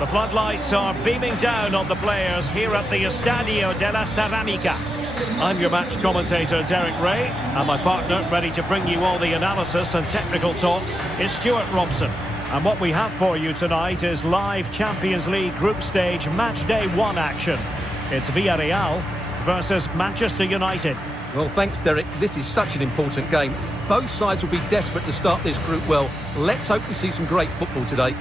The floodlights are beaming down on the players here at the Estadio de la Ceramica. I'm your match commentator, Derek Ray, and my partner, ready to bring you all the analysis and technical talk, is Stuart Robson. And what we have for you tonight is live Champions League group stage Matchday 1 action. It's Villarreal versus Manchester United. Well, thanks, Derek. This is such an important game. Both sides will be desperate to start this group well. Let's hope we see some great football today.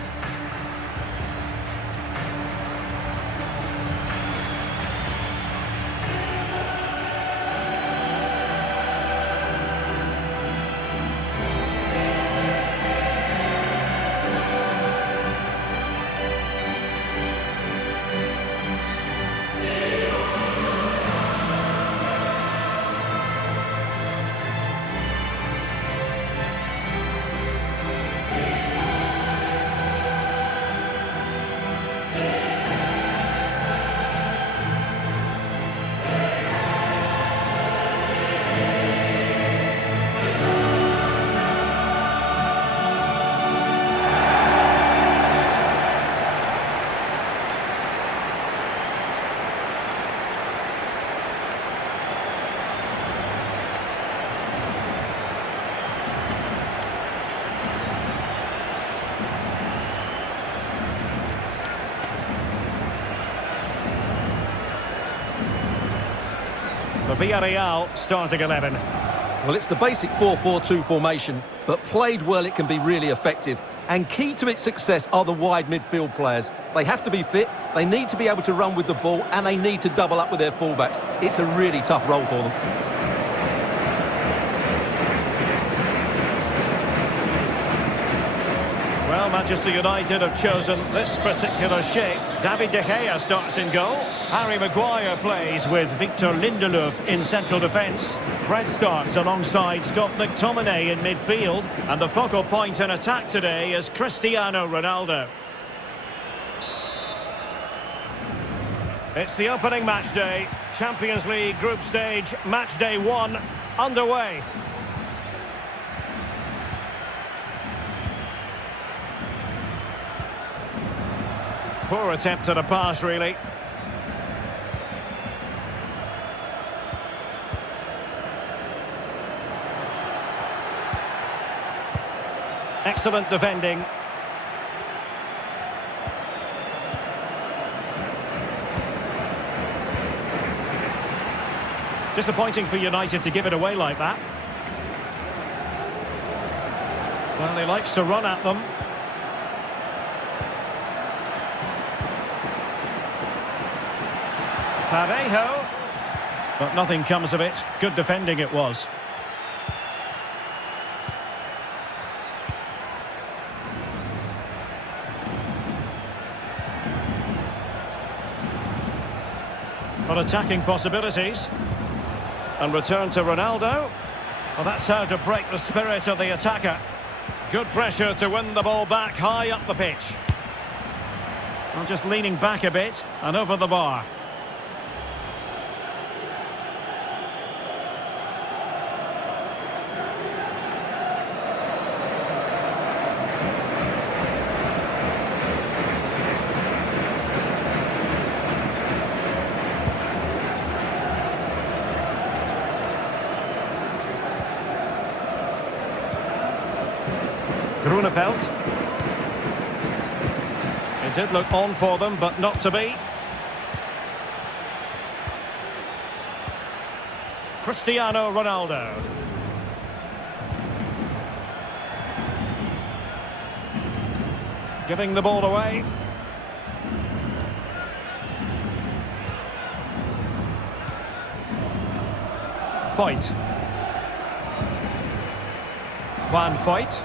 The Villarreal starting 11. Well, it's the basic 4-4-2 formation, but played well it can be really effective. And key to its success are the wide midfield players. They have to be fit, they need to be able to run with the ball, and they need to double up with their fullbacks. It's a really tough role for them. Well, Manchester United have chosen this particular shape. David De Gea starts in goal. Harry Maguire plays with Victor Lindelof in central defence. Fred starts alongside Scott McTominay in midfield. And the focal point in attack today is Cristiano Ronaldo. It's the opening match day. Champions League group stage, match day 1, underway. Poor attempt at a pass, really. Excellent defending. Disappointing for United to give it away like that. Well, he likes to run at them. Parejo. But nothing comes of it. Good defending it was. But attacking possibilities. And return to Ronaldo. Well, that's how to break the spirit of the attacker. Good pressure to win the ball back high up the pitch. Well, just leaning back a bit and over the bar. Grunewald. It did look on for them, but not to be. Cristiano Ronaldo. Giving the ball away. Foyt. Van Foyt.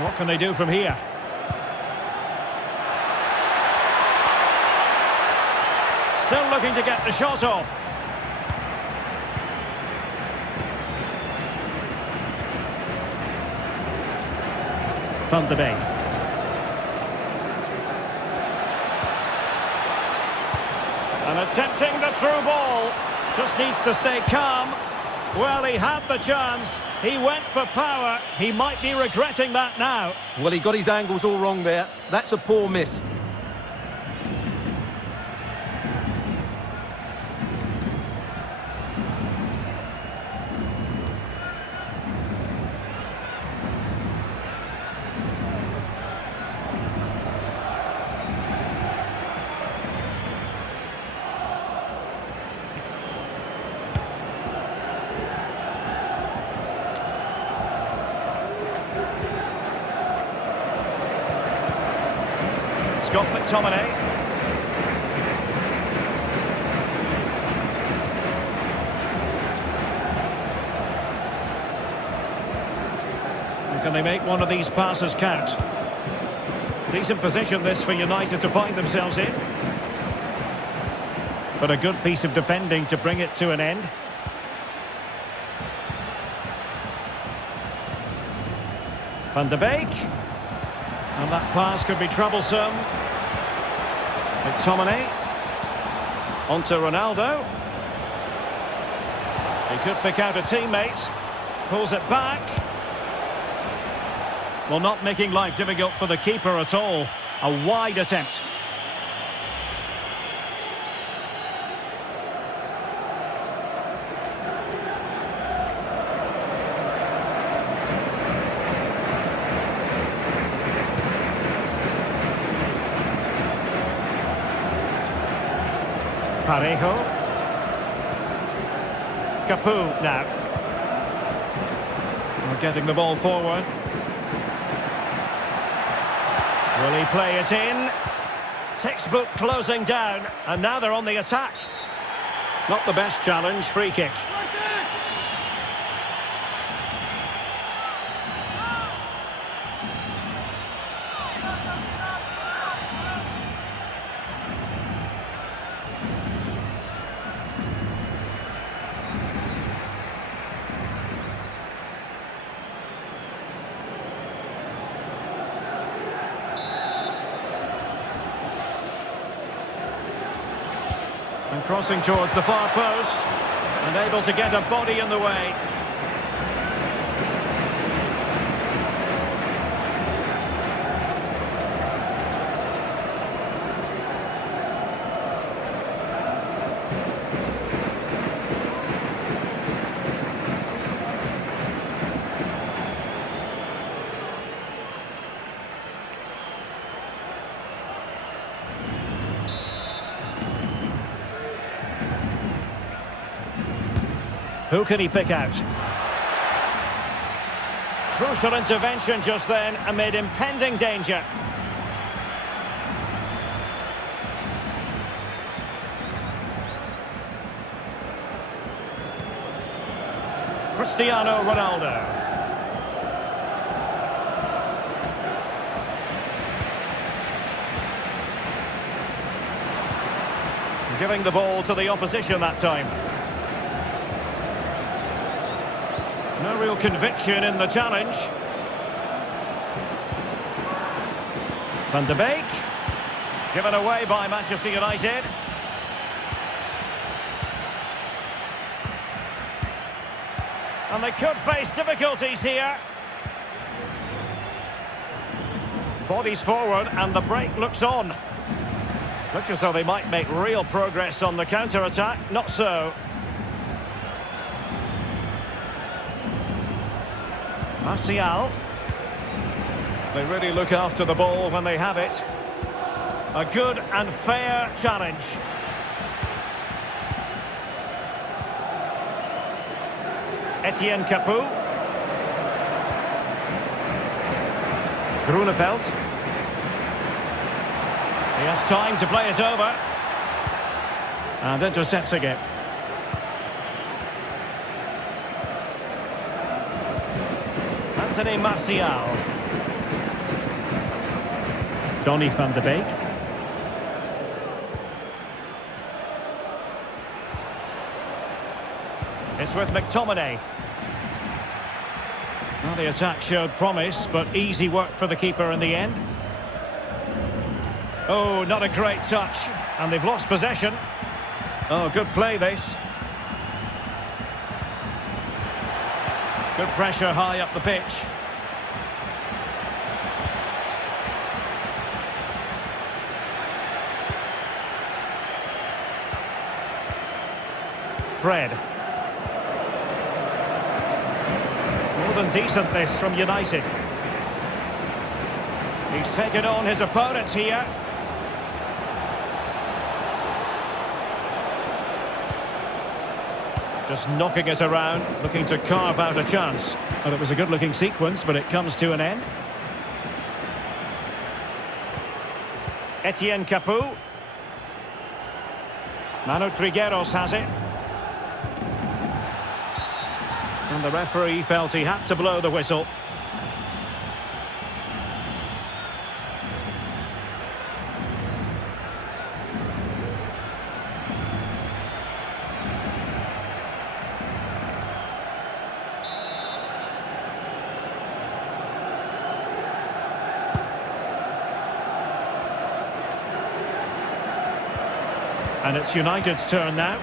What can they do from here? Still looking to get the shot off. Van de Beek. And attempting the through ball. Just needs to stay calm. Well, he had the chance. He went for power. He might be regretting that now. Well, he got his angles all wrong there. That's a poor miss. Got McTominay. Can they make one of these passes count? Decent position this for United to find themselves in. But a good piece of defending to bring it to an end. Van de Beek. And that pass could be troublesome. McTominay. On to Ronaldo. He could pick out a teammate. Pulls it back. Well, not making life difficult for the keeper at all. A wide attempt. Parejo. Cafu now. We're getting the ball forward. Will he play it in? Textbook closing down, and now they're on the attack. Not the best challenge, free kick. And crossing towards the far post, and able to get a body in the way. Who can he pick out? Crucial intervention just then amid impending danger. Cristiano Ronaldo. Giving the ball to the opposition that time. No real conviction in the challenge. Van de Beek. Given away by Manchester United. And they could face difficulties here. Bodies forward and the break looks on. Looks as though they might make real progress on the counter-attack. Not so. Martial. They really look after the ball when they have it. A good and fair challenge. Etienne Capu. Grunewald. He has time to play it over. And intercepts again. Anthony Martial. Donny van de Beek. It's with McTominay. Well, the attack showed promise, but easy work for the keeper in the end. Oh, not a great touch. And they've lost possession. Oh, good play this. Good pressure high up the pitch. Fred. More than decent this from United. He's taken on his opponents here. Just knocking it around, looking to carve out a chance. Well, it was a good-looking sequence, but it comes to an end. Etienne Capoue. Manu Trigueros has it. And the referee felt he had to blow the whistle. And it's United's turn now.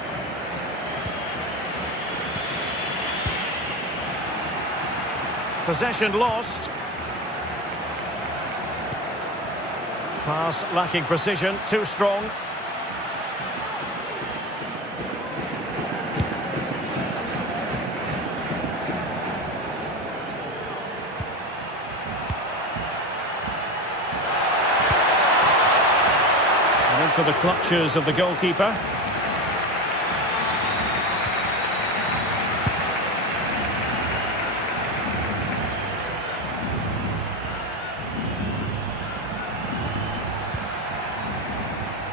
Possession lost. Pass lacking precision, too strong. And into the clutches of the goalkeeper.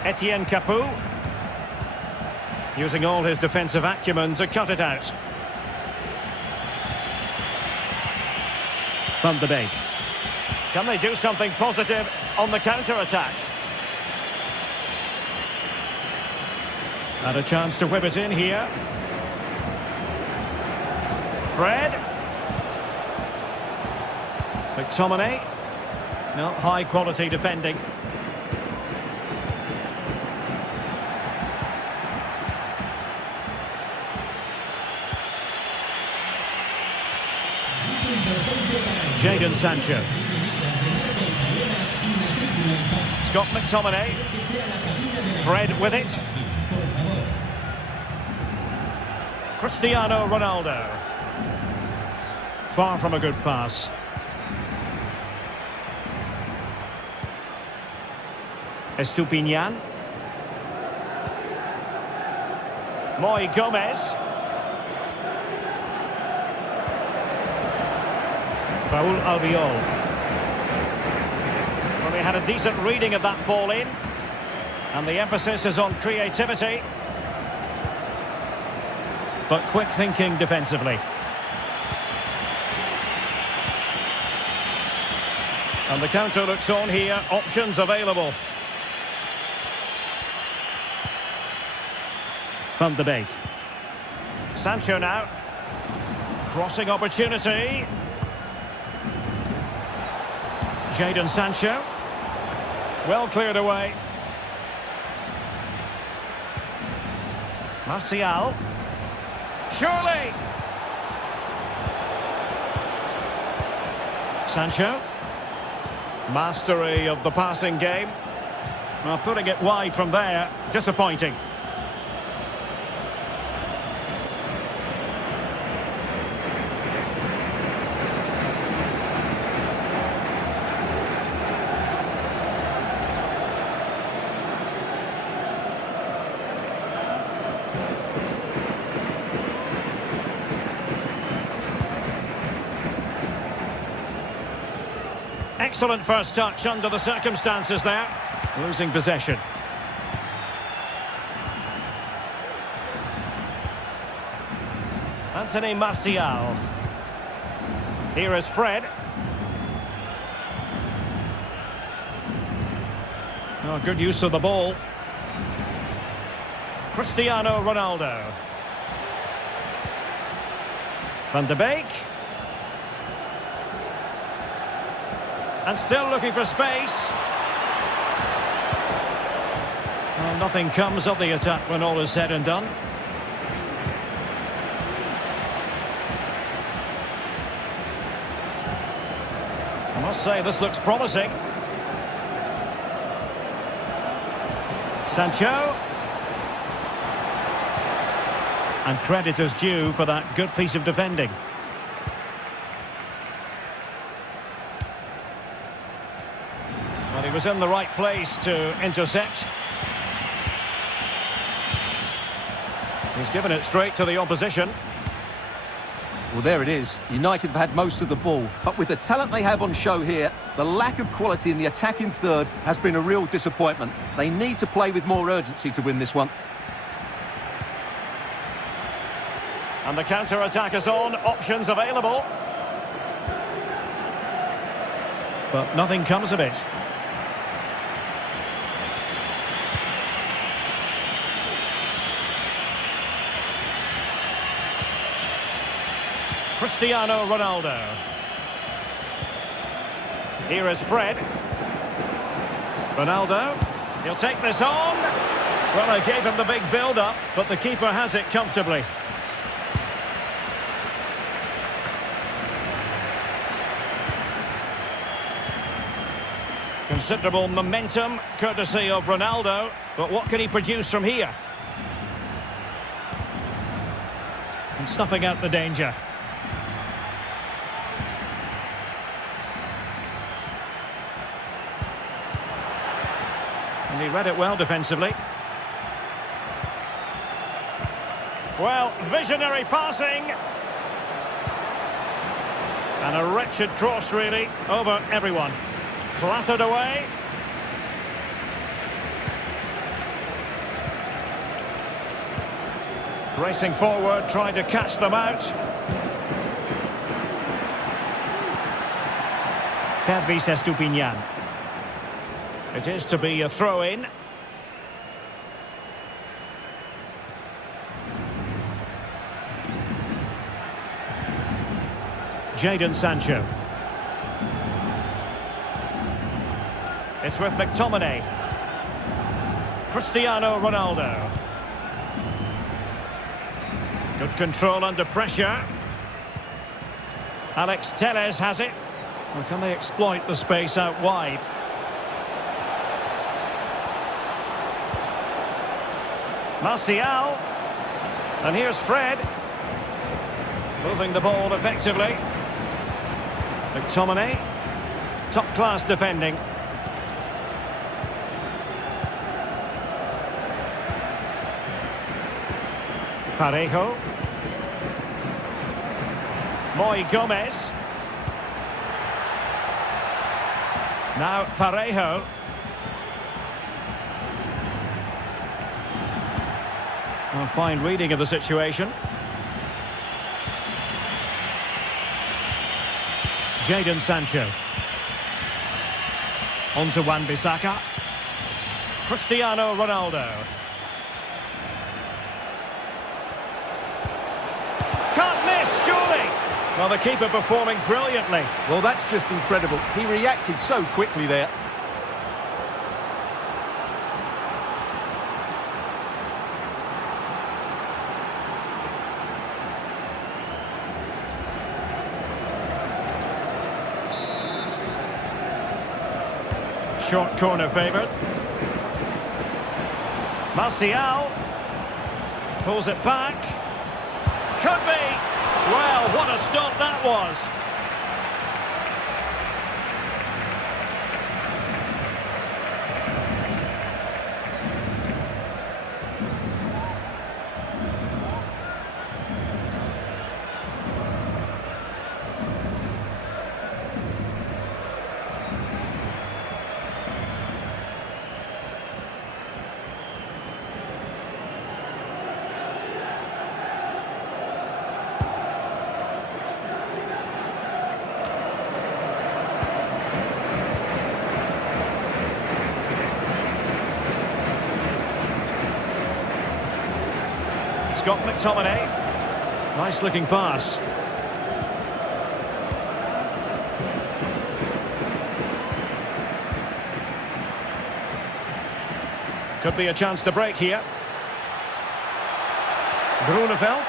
Etienne Capoue, using all his defensive acumen to cut it out. Van de Beek. Can they do something positive on the counter-attack? And a chance to whip it in here. Fred. McTominay. No, high-quality defending. Jadon Sancho. Scott McTominay. Fred with it. Cristiano Ronaldo. Far from a good pass. Estupinian. Moy Gomez. Raul Albiol. Well, he had a decent reading of that ball in. And the emphasis is on creativity. But quick thinking defensively. And the counter looks on here. Options available. Van de Beek. Sancho now. Crossing opportunity. Jadon Sancho. Well cleared away. Martial. Surely. Sancho. Mastery of the passing game. Well, putting it wide from there, disappointing. Excellent first touch under the circumstances there. Losing possession. Anthony Martial. Here is Fred. Oh, good use of the ball. Cristiano Ronaldo. Van de Beek. And still looking for space. Well, nothing comes of the attack when all is said and done. I must say, this looks promising. Sancho. And credit is due for that good piece of defending. Well, he was in the right place to intercept. He's given it straight to the opposition. Well, there it is. United have had most of the ball, but with the talent they have on show here, the lack of quality in the attacking third has been a real disappointment. They need to play with more urgency to win this one. And the counter-attack is on, options available. But nothing comes of it. Cristiano Ronaldo. Here is Fred. Ronaldo. He'll take this on. Well, I gave him the big build-up, but the keeper has it comfortably. Considerable momentum, courtesy of Ronaldo. But what can he produce from here? And snuffing out the danger. And he read it well defensively. Well, visionary passing. And a wretched cross, really, over everyone. Clattered away. Racing forward, trying to catch them out. Pervis Estupinian. It is to be a throw-in. Jadon Sancho. It's with McTominay. Cristiano Ronaldo. Good control under pressure. Alex Telles has it. Or can they exploit the space out wide? Martial. And here's Fred. Moving the ball effectively. McTominay. Top-class defending. Parejo. Moy Gomez. Now Parejo. A fine reading of the situation. Jadon Sancho. On to Wan-Bissaka. Cristiano Ronaldo. Can't miss, surely! Well, the keeper performing brilliantly. Well, that's just incredible. He reacted so quickly there. Short corner favoured. Martial. Pulls it back. Could be. Well, what a stop that was. Got McTominay. Nice looking pass. Could be a chance to break here. Grunewald.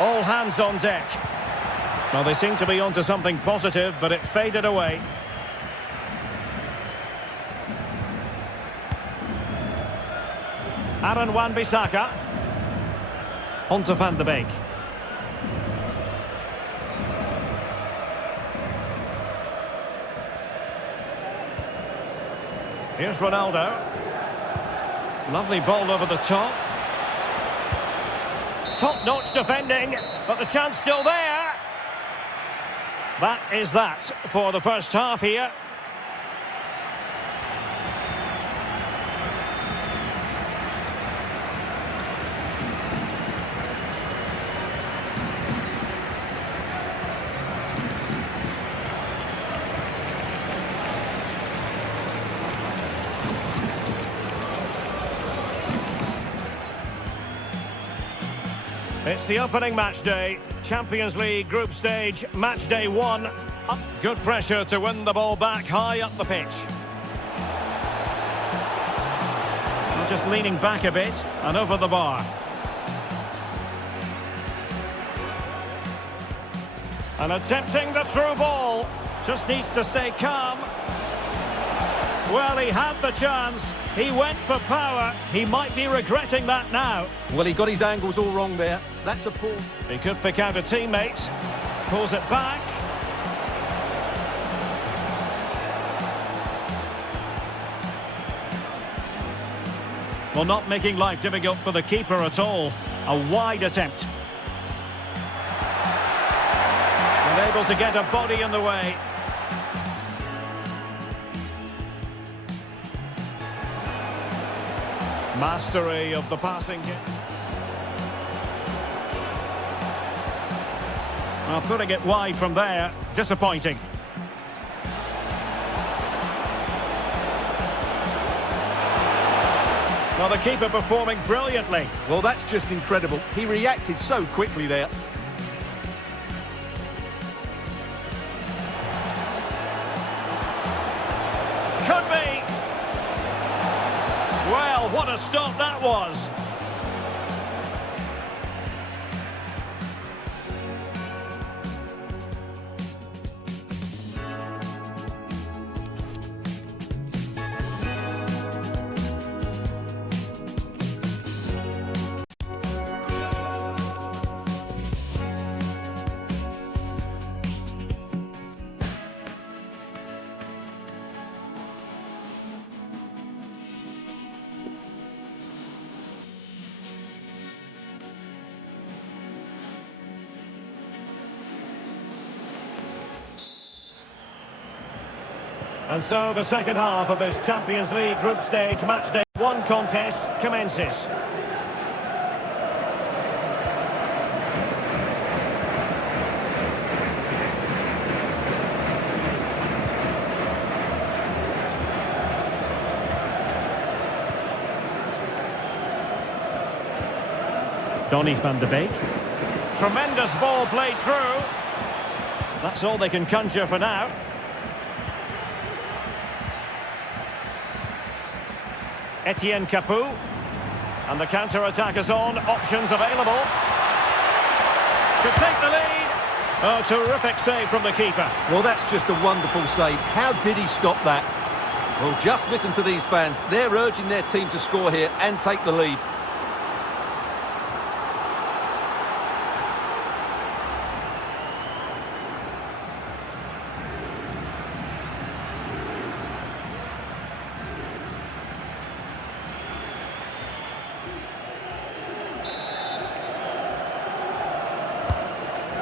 All hands on deck. Well, they seem to be onto something positive, but it faded away. Aaron Wan-Bissaka. On to Van de Beek. Here's Ronaldo. Lovely ball over the top. Top-notch defending, but the chance still there. That is that for the first half here. It's the opening match day, Champions League group stage, match day 1. Good pressure to win the ball back high up the pitch. Just leaning back a bit and over the bar. And attempting the through ball. Just needs to stay calm. Well, he had the chance. He went for power. He might be regretting that now. Well, he got his angles all wrong there. That's a pull. He could pick out a teammate. Pulls it back. Well, not making life difficult for the keeper at all. A wide attempt. Unable to get a body in the way. Mastery of the passing game. Well, putting it wide from there, disappointing. Well, the keeper performing brilliantly. Well, that's just incredible. He reacted so quickly there. Could be. Well, what a stop that was. And so the second half of this Champions League group stage matchday 1 contest commences. Donny van de Beek. Tremendous ball played through. That's all they can conjure for now. Etienne Capoue. And the counter-attack is on. Options available. Could take the lead. Oh, terrific save from the keeper. Well, that's just a wonderful save. How did he stop that? Well, just listen to these fans. They're urging their team to score here and take the lead.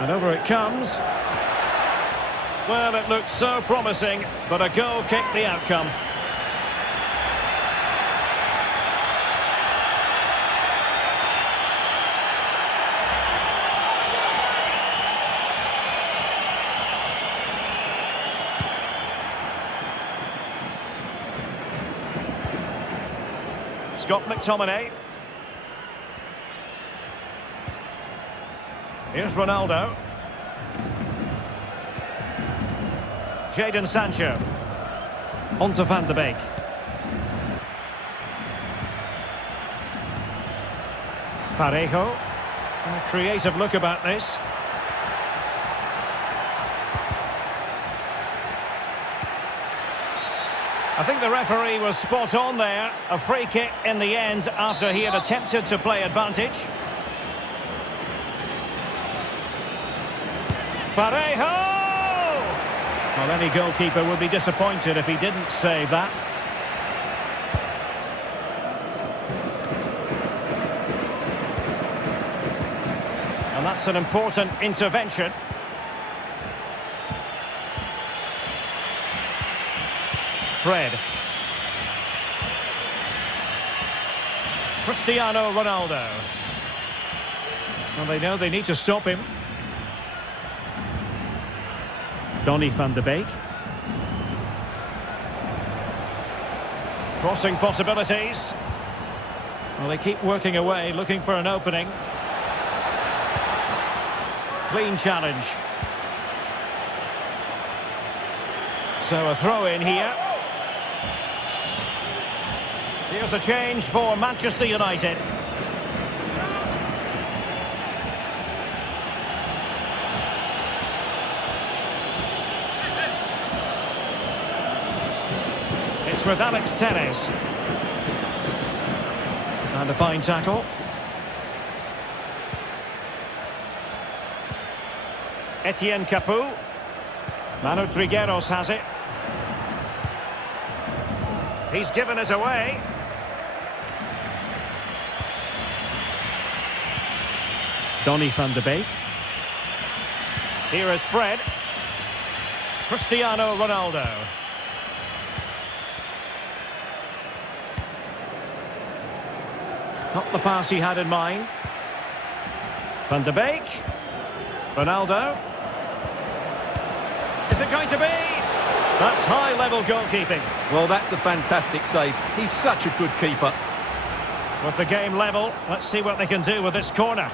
And over it comes. Well, it looked so promising, but a goal kicked the outcome. Scott McTominay. Here's Ronaldo. Jadon Sancho. On to Van de Beek. Parejo. A creative look about this. I think the referee was spot on there. A free kick in the end after he had attempted to play advantage. Parejo! Well, any goalkeeper would be disappointed if he didn't save that. And that's an important intervention. Fred. Cristiano Ronaldo. Well, they know they need to stop him. Donny van de Beek. Crossing possibilities. Well, they keep working away, looking for an opening. Clean challenge. So a throw in here. Here's a change for Manchester United. It's with Alex Telles. And a fine tackle. Etienne Capoue. Manu Trigueros has it. He's given us away. Donny van de Beek. Here is Fred. Cristiano Ronaldo. Not the pass he had in mind. Van de Beek. Ronaldo. Is it going to be? That's high-level goalkeeping. Well, that's a fantastic save. He's such a good keeper. With the game level, let's see what they can do with this corner.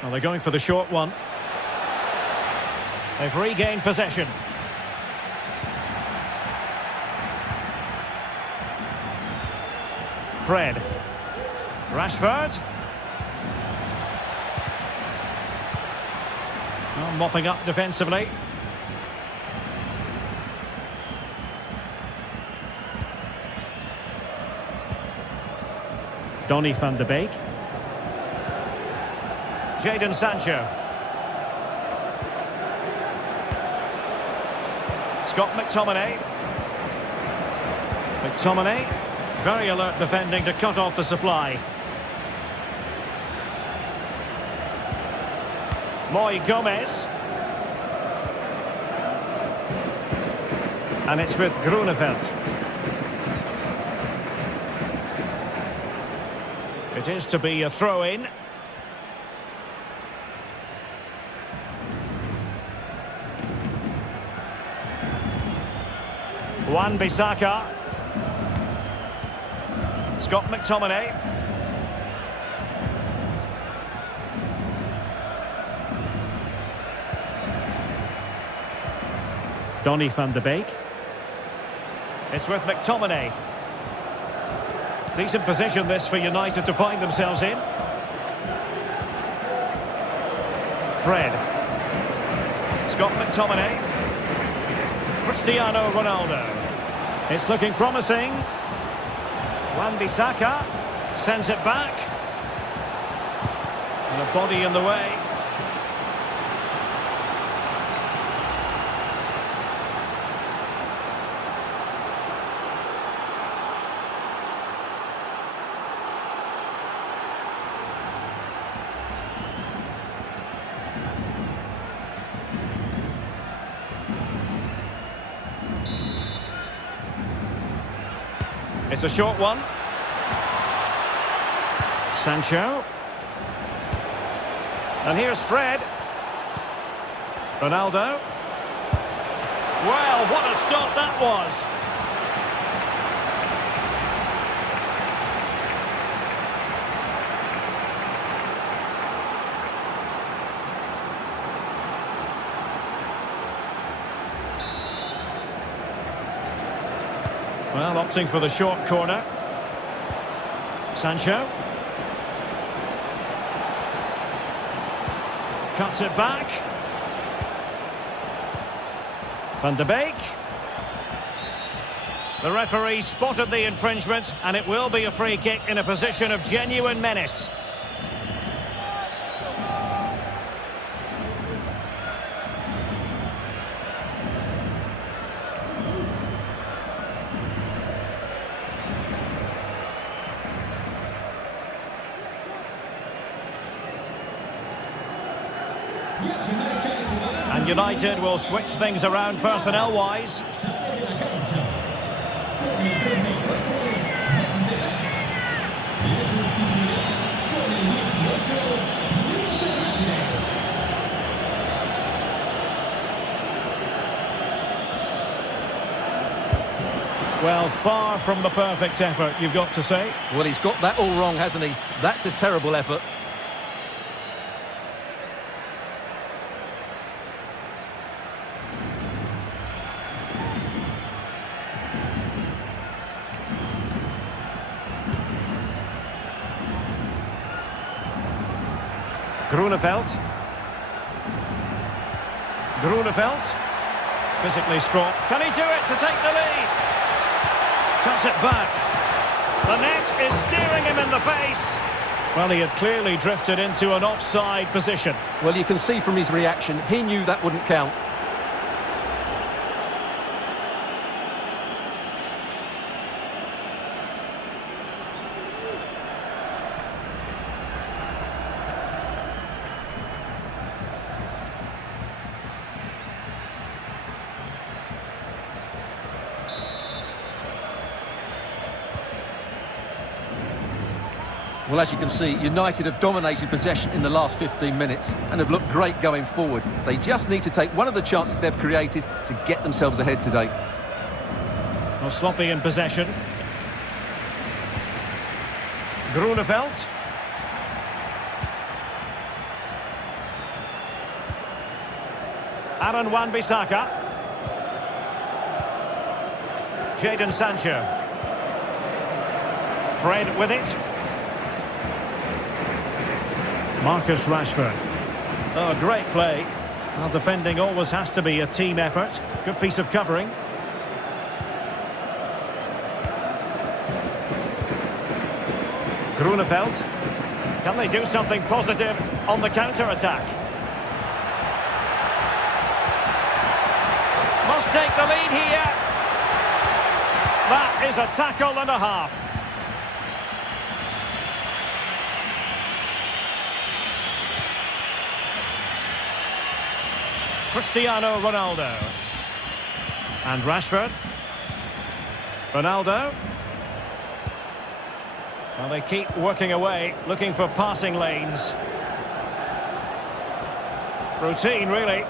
Well, they're going for the short one. They've regained possession. Fred. Rashford. Well, mopping up defensively. Donny van de Beek. Jadon Sancho. Scott McTominay. McTominay. Very alert defending to cut off the supply. Moy Gomez. And it's with Grunewald. It is to be a throw-in. Wan-Bissaka. Scott McTominay. Donny van de Beek. It's with McTominay. Decent position this for United to find themselves in. Fred. Scott McTominay. Cristiano Ronaldo. It's looking promising. Wan-Bissaka sends it back. And a body in the way. It's a short one. Sancho. And here's Fred. Ronaldo. Well, what a stop that was. Well, opting for the short corner. Sancho. Cuts it back. Van de Beek. The referee spotted the infringement, and it will be a free kick in a position of genuine menace. And United will switch things around personnel-wise. Well, far from the perfect effort, you've got to say. Well, he's got that all wrong, hasn't he? That's a terrible effort. Grunewald. Physically strong. Can he do it to take the lead? Cuts it back. The net is steering him in the face. Well, he had clearly drifted into an offside position. Well, you can see from his reaction, he knew that wouldn't count. Well, as you can see, United have dominated possession in the last 15 minutes and have looked great going forward. They just need to take one of the chances they've created to get themselves ahead today. Well, sloppy in possession. Grunewald. Aaron Wan-Bissaka. Jadon Sancho. Fred with it. Marcus Rashford. Oh, great play. Well, defending always has to be a team effort. Good piece of covering. Grunewald. Can they do something positive on the counter-attack? Must take the lead here. That is a tackle and a half. Cristiano Ronaldo. And Rashford. Ronaldo. Well, they keep working away, looking for passing lanes. Routine, really.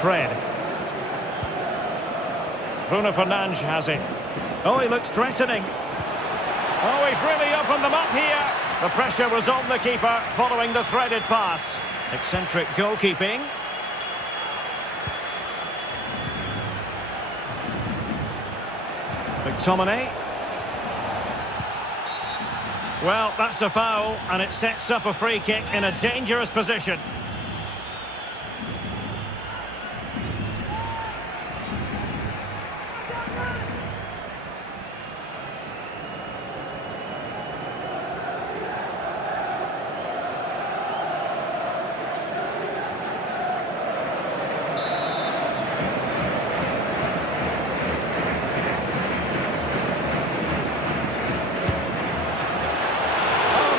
Fred. Bruno Fernandes has it. Oh, he looks threatening. Oh, he's really opened them up here. The pressure was on the keeper following the threaded pass. Eccentric goalkeeping. McTominay. Well, that's a foul, and it sets up a free kick in a dangerous position.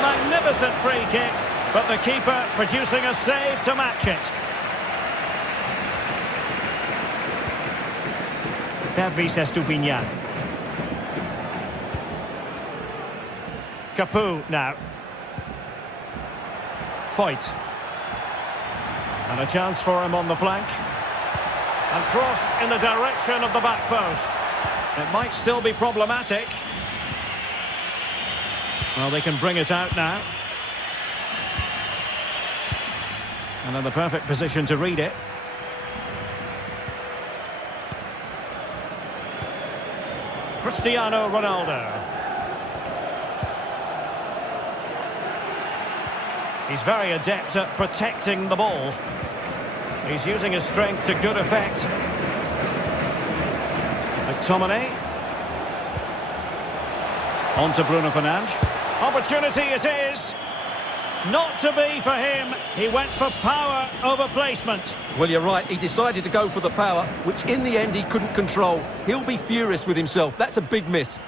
Magnificent free kick, but the keeper producing a save to match it. Pervis Estupiñán. Capoue now. Foyt. And a chance for him on the flank. And crossed in the direction of the back post. It might still be problematic. Well, they can bring it out now. And in the perfect position to read it. Cristiano Ronaldo. He's very adept at protecting the ball. He's using his strength to good effect. McTominay. On to Bruno Fernandes. Opportunity it is. Not to be for him. He went for power over placement. Well, you're right. He decided to go for the power, which in the end he couldn't control. He'll be furious with himself. That's a big miss.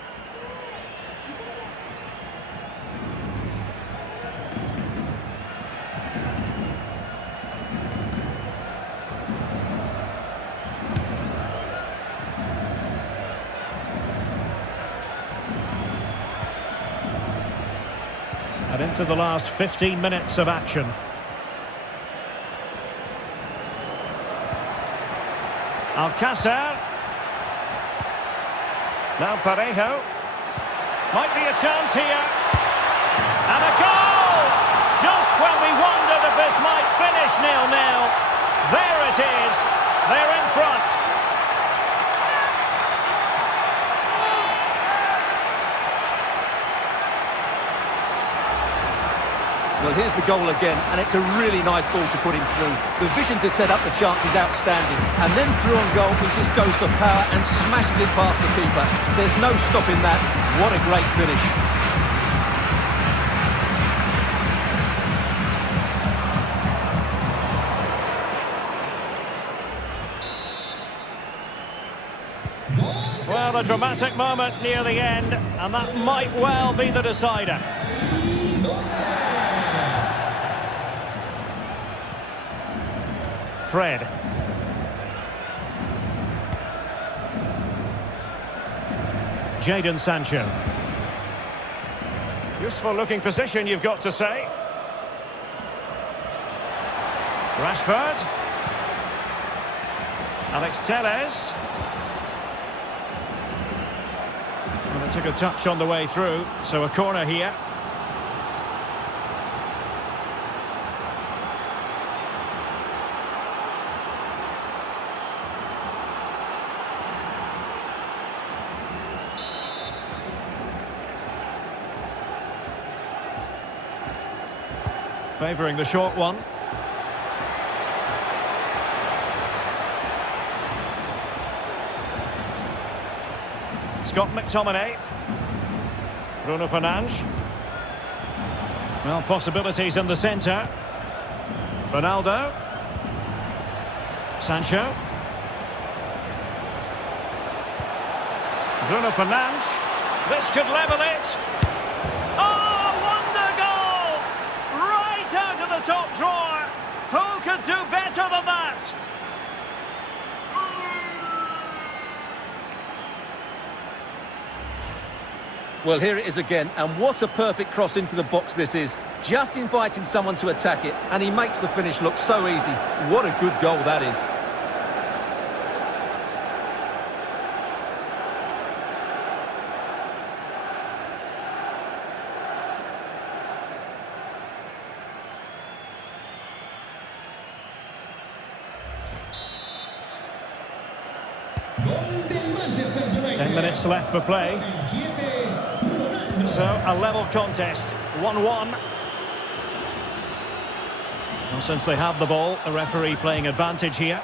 And into the last 15 minutes of action. Alcácer. Now Parejo. Might be a chance here. And a goal! Just when we wondered if this might finish 0-0. There it is. They're in front. Well, here's the goal again, and it's a really nice ball to put him through. The vision to set up the chance is outstanding. And then through on goal, he just goes for power and smashes it past the keeper. There's no stopping that. What a great finish. Well, a dramatic moment near the end, and that might well be the decider. Fred. Jadon Sancho. Useful looking position, you've got to say. Rashford. Alex Telles. Well, they took a touch on the way through, so a corner here. Favouring the short one. Scott McTominay. Bruno Fernandes. Well, possibilities in the centre. Ronaldo. Sancho. Bruno Fernandes. This could level it. Top drawer. Who could do better than that? Well, here it is again, and what a perfect cross into the box this is. Just inviting someone to attack it, and he makes the finish look so easy. What a good goal that is. 10 minutes left for play. So, a level contest, 1-1. Well, since they have the ball, the referee playing advantage here.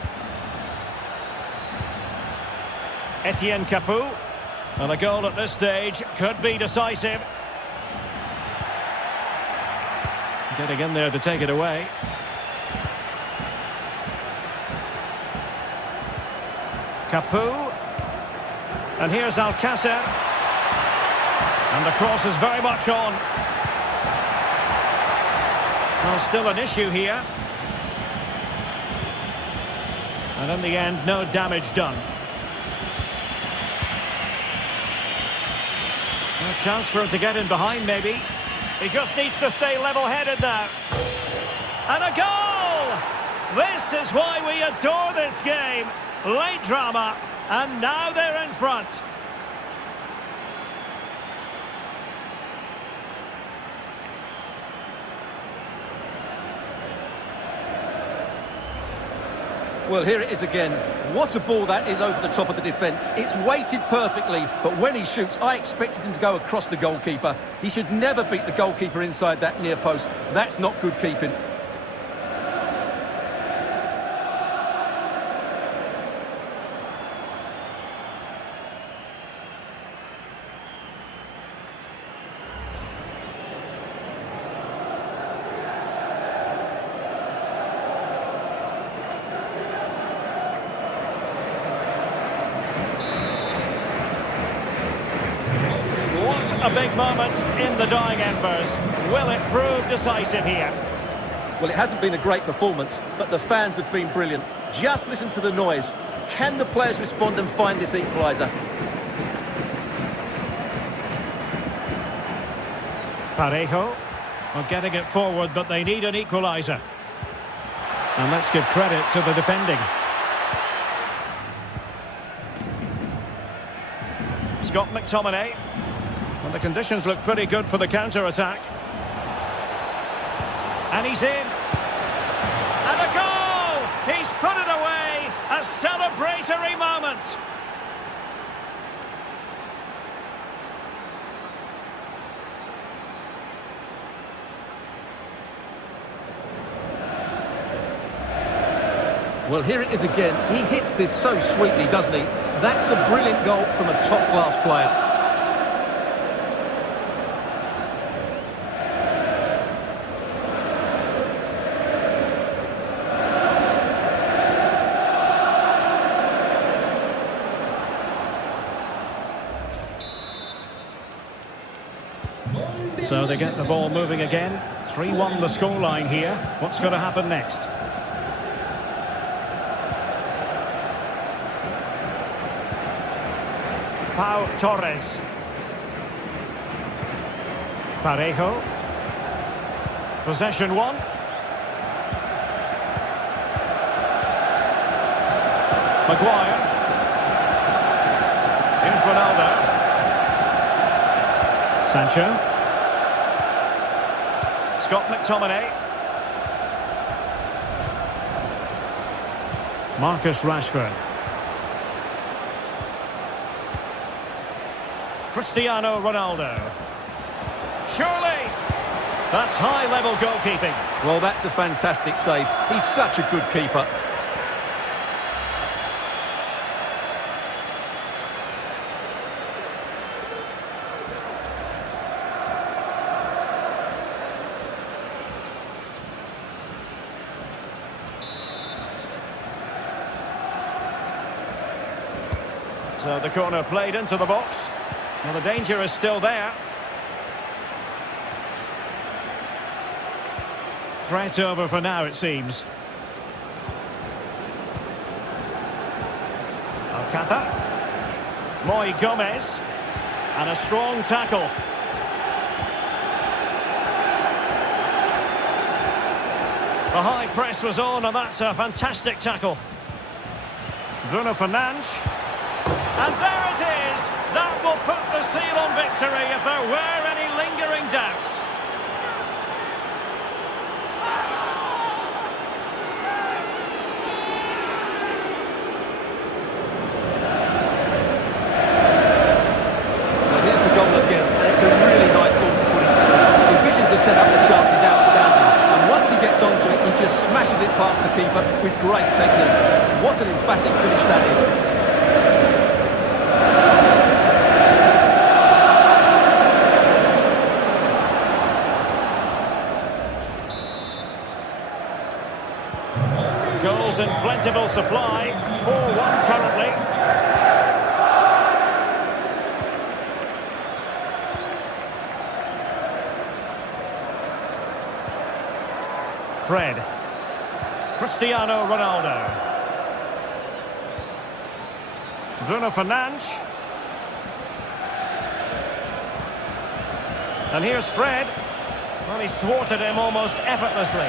Etienne Capoue. And a goal at this stage could be decisive. Getting in there to take it away. Capoue. And here's Alcácer. And the cross is very much on. Well, still an issue here. And in the end, no damage done. A chance for him to get in behind, maybe. He just needs to stay level-headed now. And a goal! This is why we adore this game. Late drama, and now they're in front. Well, here it is again. What a ball that is over the top of the defence. It's weighted perfectly, but when he shoots, I expected him to go across the goalkeeper. He should never beat the goalkeeper inside that near post. That's not good keeping. A big moment in the dying embers. Will it prove decisive here? Well, it hasn't been a great performance, but the fans have been brilliant. Just listen to the noise. Can the players respond and find this equaliser? Parejo. Well, getting it forward, but they need an equaliser. And let's give credit to the defending. Scott McTominay. Well, the conditions look pretty good for the counter-attack. And he's in. And a goal! He's put it away! A celebratory moment! Well, here it is again. He hits this so sweetly, doesn't he? That's a brilliant goal from a top-class player. So they get the ball moving again. 3-1 the scoreline here. What's going to happen next? Pau Torres. Parejo. Possession one. Maguire. Here's Ronaldo. Sancho. Scott McTominay. Marcus Rashford. Cristiano Ronaldo. Surely! That's high-level goalkeeping. Well, that's a fantastic save. He's such a good keeper. So the corner played into the box. Well, the danger is still there. Threat over for now, it seems. Alcázar. Moy Gomez. And a strong tackle. The high press was on, and that's a fantastic tackle. Bruno Fernandes. And there it is! That will put the seal on victory if there were any lingering doubts. Well, here's the goal again, and it's a really nice ball to put in. The vision to set up the chance is outstanding, and once he gets onto it, he just smashes it past the keeper with great technique. What an emphatic finish that is. Goals in plentiful supply. 4-1 currently. Fred. Cristiano Ronaldo. Bruno Fernandes. And here's Fred. Well, he's thwarted him almost effortlessly.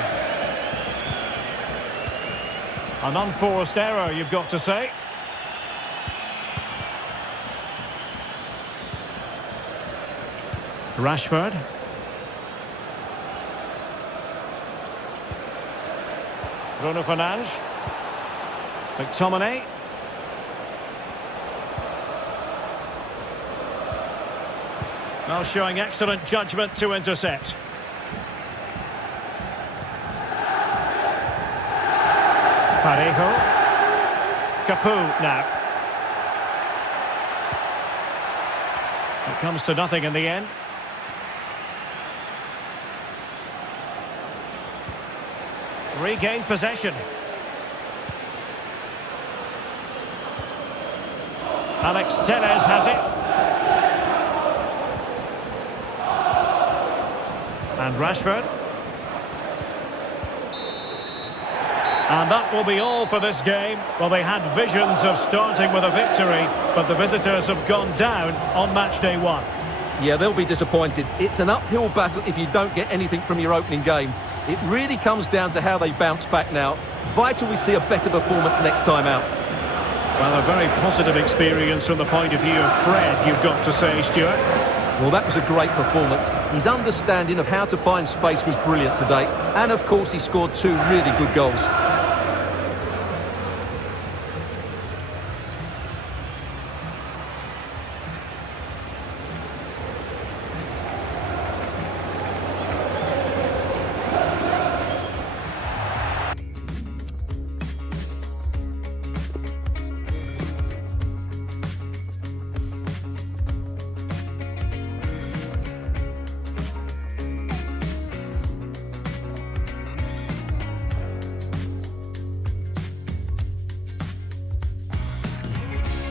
An unforced error, you've got to say. Rashford. Bruno Fernandes. McTominay. Well, showing excellent judgment to intercept. Parejo. Capu now. It comes to nothing in the end. Regained possession. Alex Tellez has it. And Rashford. And that will be all for this game. Well, they had visions of starting with a victory, but the visitors have gone down on match day one. Yeah, they'll be disappointed. It's an uphill battle if you don't get anything from your opening game. It really comes down to how they bounce back now. Vital we see a better performance next time out. Well, a very positive experience from the point of view of Fred, you've got to say, Stuart. Well, that was a great performance. His understanding of how to find space was brilliant today. And, of course, he scored two really good goals.